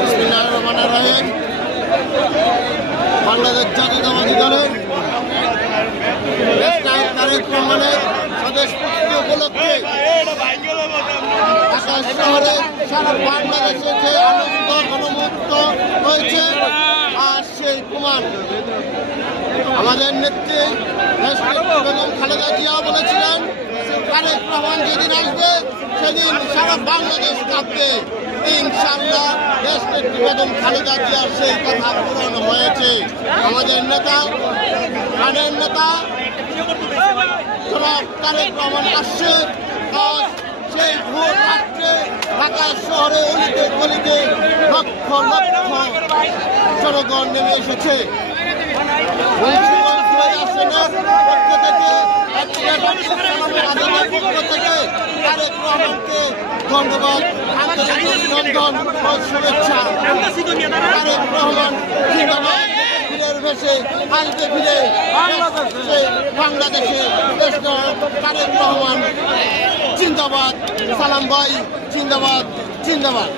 বিসমিল্লাহির রহমানির রহিম। বাংলাদেশ জাতীয়তাবাদী দলের দেশ নায়ক তারেক রহমানের স্বদেশ পূর্তি উপলক্ষে ঢাকা শহরে সারা বাংলাদেশে যে আনন্দ ঘনমুক্ত হয়েছে আর সেই প্রমাণ আমাদের নেত্রী বেগম খালেদা জিয়া বলেছিলেন, তারেক রহমান যেদিন আসবে সেদিন সারা বাংলাদেশ কাঁপবে। ইনশাআল্লাহ দেশ নেত্রী বেগম খালেদা জিয়ার সেই কথা পূরণ হয়েছে। আমাদের নেতা প্রাণের নেতা জনাব তারেক রহমান আসছে। আজ সেই ভোর রাত্রে ঢাকা শহরে অলিতে গলিতে লক্ষ লক্ষ জনগণ নেমে এসেছে। পক্ষ থেকে তারেক রহমানকে ধন্যবাদ, আন্তরিক অভিনন্দন ও শুভেচ্ছা। তারেক রহমান জিন্দাবাদ, ফিরের ভেসে আসবে ফিরে বাংলাদেশে তারেক রহমান জিন্দাবাদ। সালাম ভাই জিন্দাবাদ, জিন্দাবাদ।